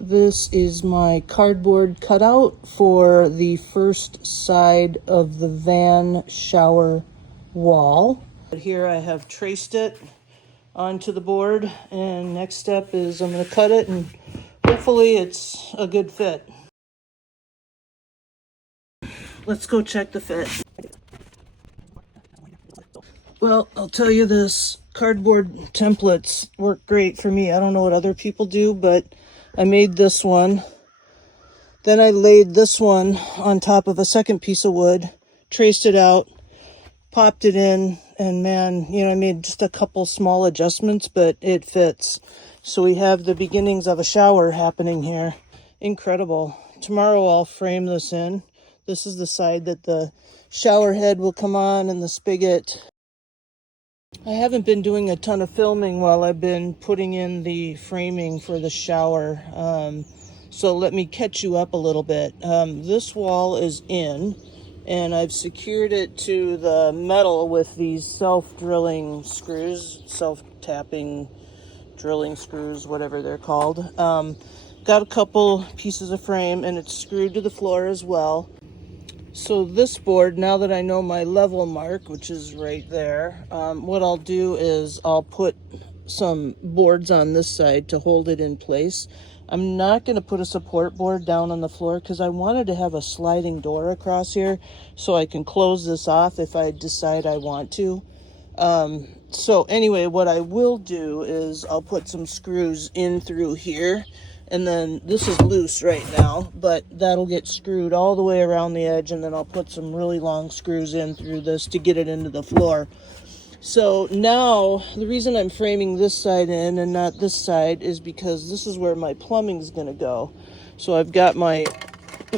This is my cardboard cutout for the first side of the van shower wall. Here I have traced it onto the board, and next step is I'm going to cut it and hopefully it's a good fit. Let's go check the fit. Well, I'll tell you this, cardboard templates work great for me. I don't know what other people do, but I made this one. Then I laid this one on top of a second piece of wood, traced it out, popped it in, and man, I made just a couple small adjustments, but it fits. So we have the beginnings of a shower happening here. Incredible. Tomorrow I'll frame this in. This is the side that the shower head will come on and the spigot. I haven't been doing a ton of filming while I've been putting in the framing for the shower. So let me catch you up a little bit. This wall is in, and I've secured it to the metal with these self-drilling screws, self-tapping drilling screws, whatever they're called. Got a couple pieces of frame, and it's screwed to the floor as well. So this board, now that I know my level mark, which is right there, what I'll do is I'll put some boards on this side to hold it in place. I'm not going to put a support board down on the floor because I wanted to have a sliding door across here so I can close this off if I decide I want to. So anyway, what I will do is I'll put some screws in through here. And then this is loose right now, but that'll get screwed all the way around the edge, and then I'll put some really long screws in through this to get it into the floor. So now the reason I'm framing this side in and not this side is because this is where my plumbing's gonna go. So I've got my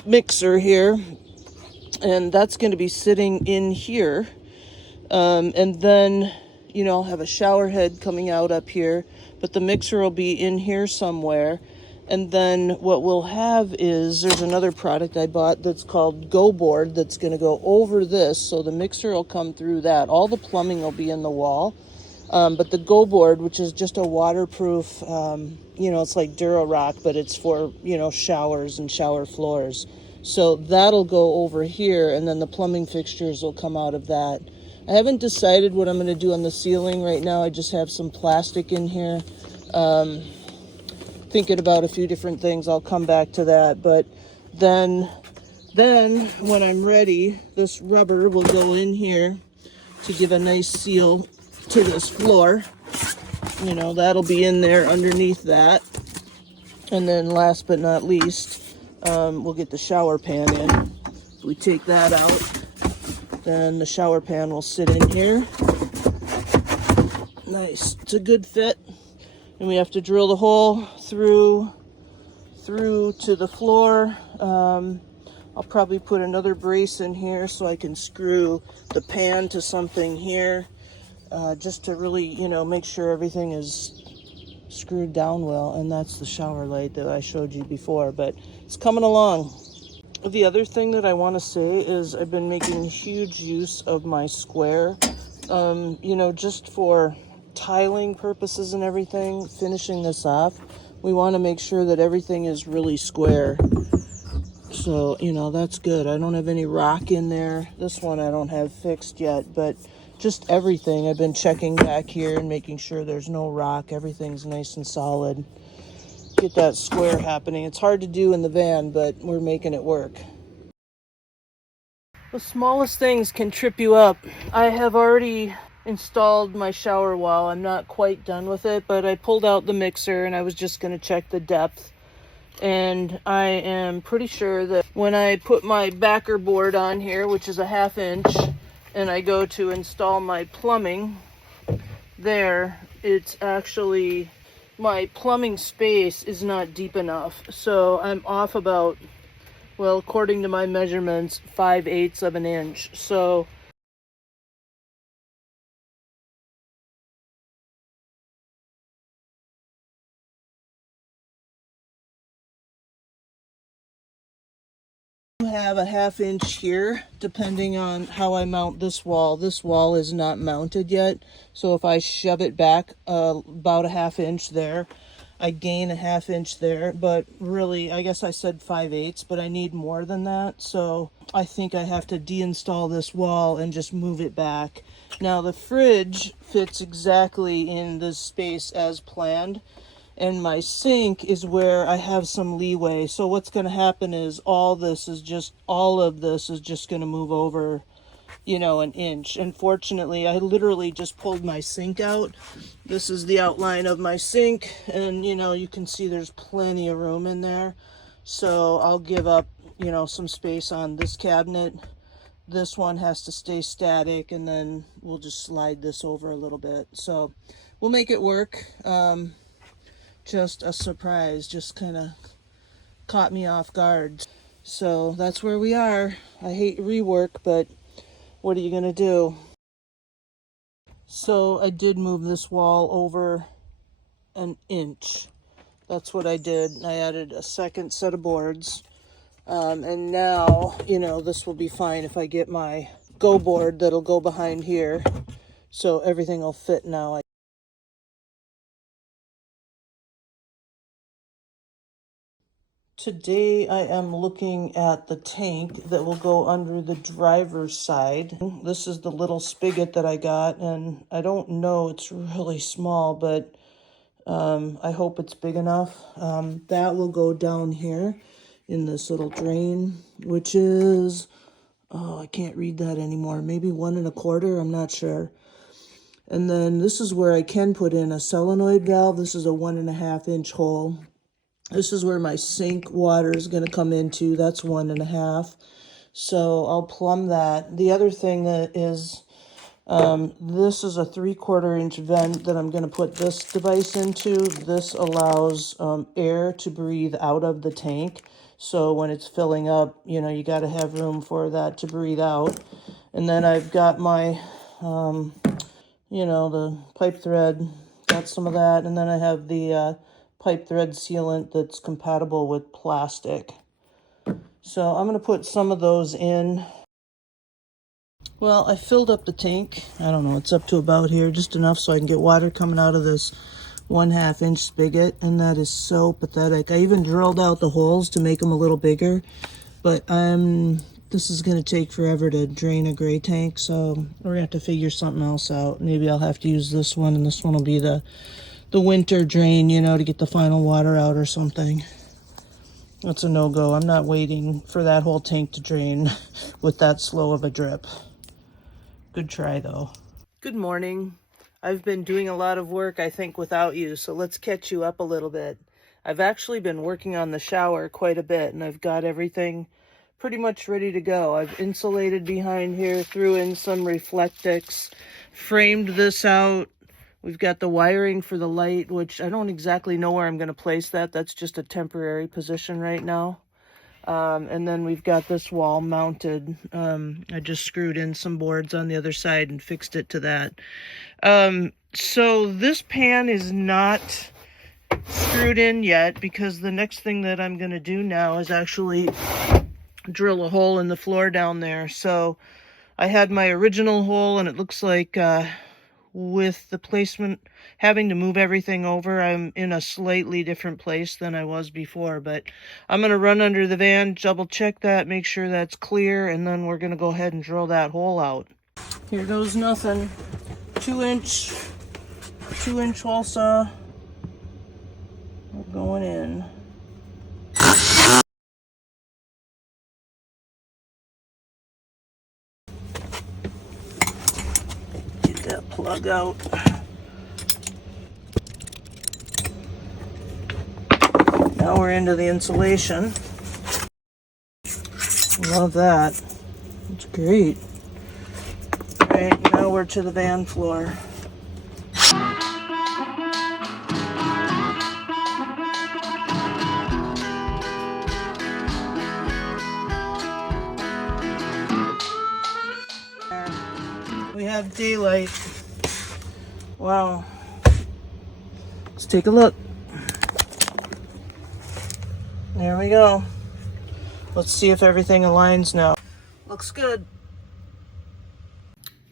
mixer here, and that's gonna be sitting in here. And then, I'll have a shower head coming out up here, but the mixer will be in here somewhere. And then what we'll have is, there's another product I bought that's called Go Board that's going to go over this. So the mixer will come through that. All the plumbing will be in the wall. But the Go Board, which is just a waterproof, it's like Durarock, but it's for, showers and shower floors. So that'll go over here, and then the plumbing fixtures will come out of that. I haven't decided what I'm going to do on the ceiling right now. I just have some plastic in here. Thinking about a few different things. I'll come back to that. But then when I'm ready, this rubber will go in here to give a nice seal to this floor. That'll be in there underneath that. And then last but not least, we'll get the shower pan in. If we take that out, then the shower pan will sit in here. Nice. It's a good fit. And we have to drill the hole through to the floor. I'll probably put another brace in here so I can screw the pan to something here, just to really, make sure everything is screwed down well. And that's the shower light that I showed you before, but it's coming along. The other thing that I want to say is I've been making huge use of my square, just for tiling purposes and everything. Finishing this off, we want to make sure that everything is really square. So, that's good. I don't have any rock in there. This one I don't have fixed yet, but just everything. I've been checking back here and making sure there's no rock. Everything's nice and solid. Get that square happening. It's hard to do in the van, but we're making it work. The smallest things can trip you up. I have already installed my shower wall. I'm not quite done with it, but I pulled out the mixer and I was just going to check the depth. And I am pretty sure that when I put my backer board on here, which is a 1/2 inch, and I go to install my plumbing there, it's actually, my plumbing space is not deep enough. So I'm off about, well, according to my measurements, 5/8 of an inch. So have a 1/2 inch here, depending on how I mount this wall. This wall is not mounted yet, so if I shove it back about a 1/2 inch there, I gain a 1/2 inch there, but really, I guess I said 5/8, but I need more than that. So I think I have to deinstall this wall and just move it back. Now the fridge fits exactly in this space as planned, and my sink is where I have some leeway. So what's going to happen is all of this is just going to move over, you know, an inch. Unfortunately, I literally just pulled my sink out. This is the outline of my sink, and you know, you can see there's plenty of room in there. So I'll give up, you know, some space on this cabinet. This one has to stay static, and then we'll just slide this over a little bit. So we'll make it work. Just a surprise, just kind of caught me off guard. So that's where we are. I hate rework, but what are you gonna do? So I did move this wall over an inch. That's what I did. I added a second set of boards. And now, you know, this will be fine if I get my go board that'll go behind here. So everything will fit now. Today I am looking at the tank that will go under the driver's side. This is the little spigot that I got, and I don't know, it's really small, but I hope it's big enough. That will go down here in this little drain, which is, oh, I can't read that anymore. Maybe 1 1/4, I'm not sure. And then this is where I can put in a solenoid valve. This is a 1 1/2 inch hole. This is where my sink water is going to come into. That's 1 1/2. So I'll plumb that. The other thing that is, this is a 3/4 inch vent that I'm going to put this device into. This allows air to breathe out of the tank. So when it's filling up, you know, you got to have room for that to breathe out. And then I've got my, you know, the pipe thread, got some of that. And then I have the pipe thread sealant that's compatible with plastic. So I'm going to put some of those in. Well, I filled up the tank. I don't know, it's up to about here, just enough so I can get water coming out of this 1/2 inch spigot, and that is so pathetic. I even drilled out the holes to make them a little bigger, but this is going to take forever to drain a gray tank, so we're going to have to figure something else out. Maybe I'll have to use this one, and this one will be the winter drain, you know, to get the final water out or something. That's a no-go. I'm not waiting for that whole tank to drain with that slow of a drip. Good try, though. Good morning. I've been doing a lot of work, I think, without you, so let's catch you up a little bit. I've actually been working on the shower quite a bit, and I've got everything pretty much ready to go. I've insulated behind here, threw in some Reflectix, framed this out. We've got the wiring for the light, which I don't exactly know where I'm going to place that. That's just a temporary position right now. And then we've got this wall mounted. I just screwed in some boards on the other side and fixed it to that. So this pan is not screwed in yet, because the next thing that I'm going to do now is actually drill a hole in the floor down there. So I had my original hole, and it looks like with the placement, having to move everything over, I'm in a slightly different place than I was before. But I'm going to run under the van, double check that, make sure that's clear, and then we're going to go ahead and drill that hole out. Here goes nothing. 2-inch hole saw. We're going in. Get that plug out. Now we're into the insulation. Love that. It's great. All right, now we're to the van floor. We have daylight. Wow. Let's take a look. There we go. Let's see if everything aligns now. Looks good.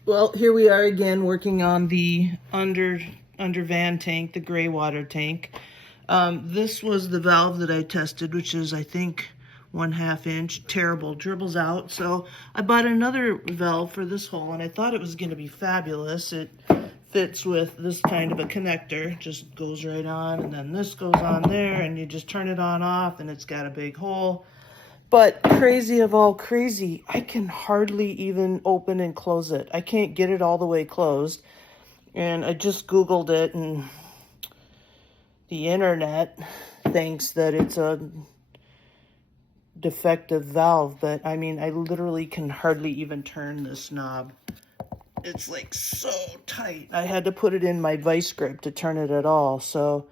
Well, here we are again working on the under van tank, the gray water tank. This was the valve that I tested, which is, I think, 1/2 inch. Terrible, dribbles out. So I bought another valve for this hole, and I thought it was going to be fabulous. It fits with this kind of a connector. Just goes right on, and then this goes on there, and you just turn it on off, and it's got a big hole. But crazy of all crazy, I can hardly even open and close it. I can't get it all the way closed. And I just Googled it, and the internet thinks that it's a defective valve, but I mean, I literally can hardly even turn this knob. It's like so tight. I had to put it in my vice grip to turn it at all. So,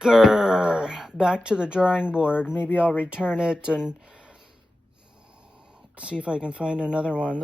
grrr, back to the drawing board. Maybe I'll return it and see if I can find another one.